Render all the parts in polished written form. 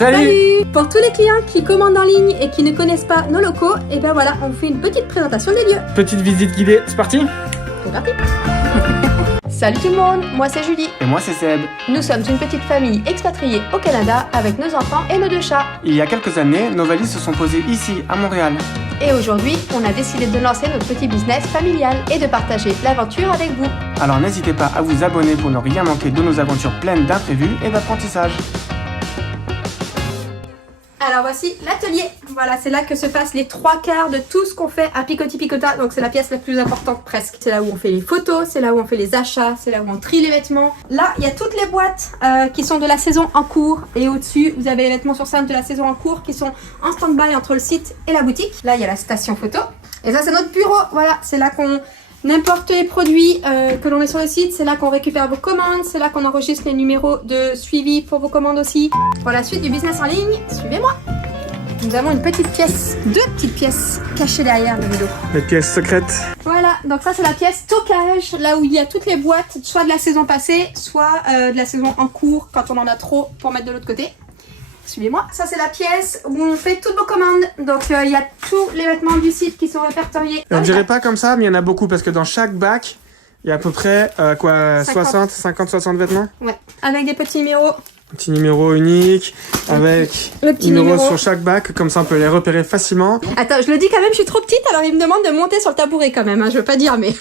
Salut! Pour tous les clients qui commandent en ligne et qui ne connaissent pas nos locaux, et ben voilà, on fait une petite présentation des lieux. Petite visite guidée, c'est parti? C'est parti! Salut tout le monde, moi c'est Julie. Et moi c'est Seb. Nous sommes une petite famille expatriée au Canada avec nos enfants et nos 2 chats. Il y a quelques années, nos valises se sont posées ici, à Montréal. Et aujourd'hui, on a décidé de lancer notre petit business familial et de partager l'aventure avec vous. Alors n'hésitez pas à vous abonner pour ne rien manquer de nos aventures pleines d'imprévus et d'apprentissage. Alors voici l'atelier. Voilà, c'est là que se passent les 3/4 de tout ce qu'on fait à Picotti Picota. Donc c'est la pièce la plus importante presque. C'est là où on fait les photos, c'est là où on fait les achats, c'est là où on trie les vêtements. Là, il y a toutes les boîtes qui sont de la saison en cours. Et au-dessus, vous avez les vêtements sur scène de la saison en cours qui sont en stand-by entre le site et la boutique. Là, il y a la station photo. Et ça, c'est notre bureau. Voilà, c'est là qu'on n'importe les produits que l'on met sur le site, c'est là qu'on récupère vos commandes, c'est là qu'on enregistre les numéros de suivi pour vos commandes aussi. Pour la suite du business en ligne, suivez-moi. Nous avons une petite pièce, 2 petites pièces cachées derrière le rideau. Les pièces secrètes. Voilà, donc ça c'est la pièce stockage, là où il y a toutes les boîtes, soit de la saison passée, soit de la saison en cours quand on en a trop pour mettre de l'autre côté. Suivez-moi. Ça c'est la pièce où on fait toutes vos commandes. Donc il y a tous les vêtements du site qui sont répertoriés. On dirait pas comme ça, mais il y en a beaucoup parce que dans chaque bac, il y a à peu près 50-60 vêtements. Ouais, avec des petits numéros. Un petit numéro unique, avec le petit numéro numéro sur chaque bac, comme ça on peut les repérer facilement. Attends, je le dis quand même, je suis trop petite, alors il me demande de monter sur le tabouret quand même, hein, je veux pas dire mais...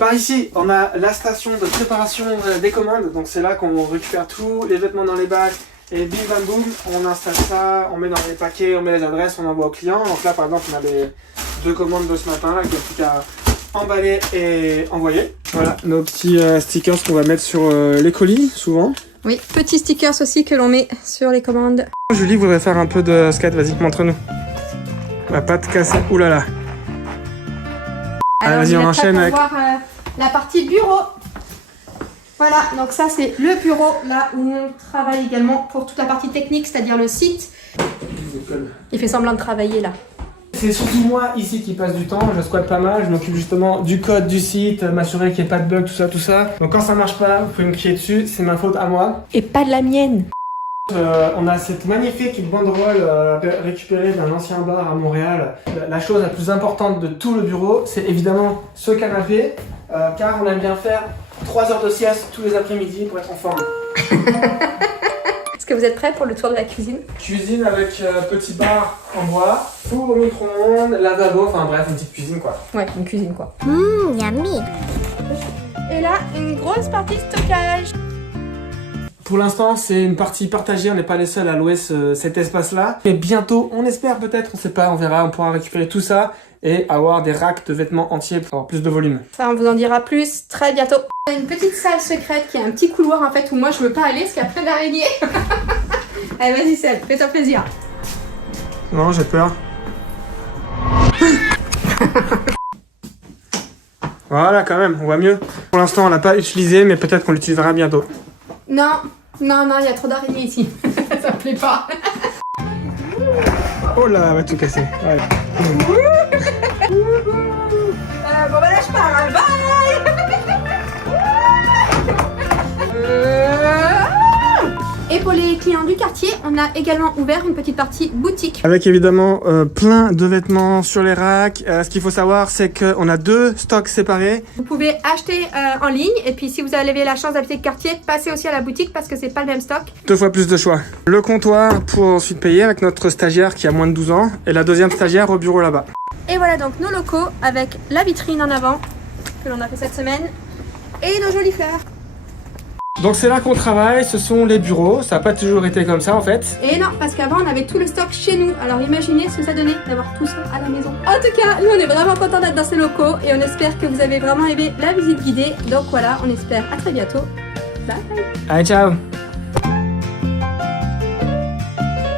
Par ici, on a la station de préparation des commandes, donc c'est là qu'on récupère tous les vêtements dans les bacs. Et bim bam boum, on installe ça, on met dans les paquets, on met les adresses, on envoie aux clients. Donc là par exemple on a les 2 commandes de ce matin là, qu'il n'y a plus qu'à emballer et envoyer. Voilà nos petits stickers qu'on va mettre sur les colis souvent. Oui, petits stickers aussi que l'on met sur les commandes. Julie voudrait faire un peu de skate, vas-y montre-nous. On va pas te casser, oulala. Alors vas-y on enchaîne avec... voir la partie bureau. Voilà, donc ça c'est le bureau, là où on travaille également pour toute la partie technique, c'est-à-dire le site. Il fait semblant de travailler là. C'est surtout moi ici qui passe du temps, je squatte pas mal, je m'occupe justement du code du site, m'assurer qu'il n'y ait pas de bug, tout ça. Donc quand ça marche pas, vous pouvez me crier dessus, c'est ma faute à moi. Et pas de la mienne. On a cette magnifique banderole récupérée d'un ancien bar à Montréal. La chose la plus importante de tout le bureau, c'est évidemment ce canapé, car on aime bien faire 3 heures de sieste tous les après-midi pour être en forme. Est-ce que vous êtes prêts pour le tour de la cuisine? Cuisine avec petit bar en bois, four au micro-ondes, lavabo, enfin bref, une petite cuisine quoi. Ouais, une cuisine quoi. Yummy. Et là, une grosse partie stockage. Pour l'instant, c'est une partie partagée, on n'est pas les seuls à louer cet espace-là. Mais bientôt, on espère peut-être, on sait pas, on verra, on pourra récupérer tout ça et avoir des racks de vêtements entiers pour avoir plus de volume. Ça, on vous en dira plus très bientôt. On a une petite salle secrète qui est un petit couloir en fait où moi je veux pas aller parce qu'il y a plein d'araignées. Allez, vas-y Seb, fais-toi plaisir. Non, j'ai peur. Voilà, quand même, on voit mieux. Pour l'instant, on l'a pas utilisé, mais peut-être qu'on l'utilisera bientôt. Non, il y a trop d'araignées ici. Ça me plaît pas. Oh là, elle va tout casser. Ouais. Bon bah là je pars, hein. Bye. Et pour les clients du quartier, on a également ouvert une petite partie boutique. Avec évidemment plein de vêtements sur les racks. Ce qu'il faut savoir, c'est qu'on a 2 stocks séparés. Vous pouvez acheter en ligne et puis si vous avez la chance d'habiter le quartier, passez aussi à la boutique parce que c'est pas le même stock. 2 fois plus de choix. Le comptoir pour ensuite payer avec notre stagiaire qui a moins de 12 ans et la deuxième stagiaire au bureau là-bas. Et voilà donc nos locaux avec la vitrine en avant que l'on a fait cette semaine et nos jolies fleurs. Donc c'est là qu'on travaille, ce sont les bureaux, ça n'a pas toujours été comme ça en fait. Et non, parce qu'avant on avait tout le stock chez nous, alors imaginez ce que ça donnait d'avoir tout ça à la maison. En tout cas, nous on est vraiment contents d'être dans ces locaux et on espère que vous avez vraiment aimé la visite guidée. Donc voilà, on espère à très bientôt. Bye bye. Allez, ciao!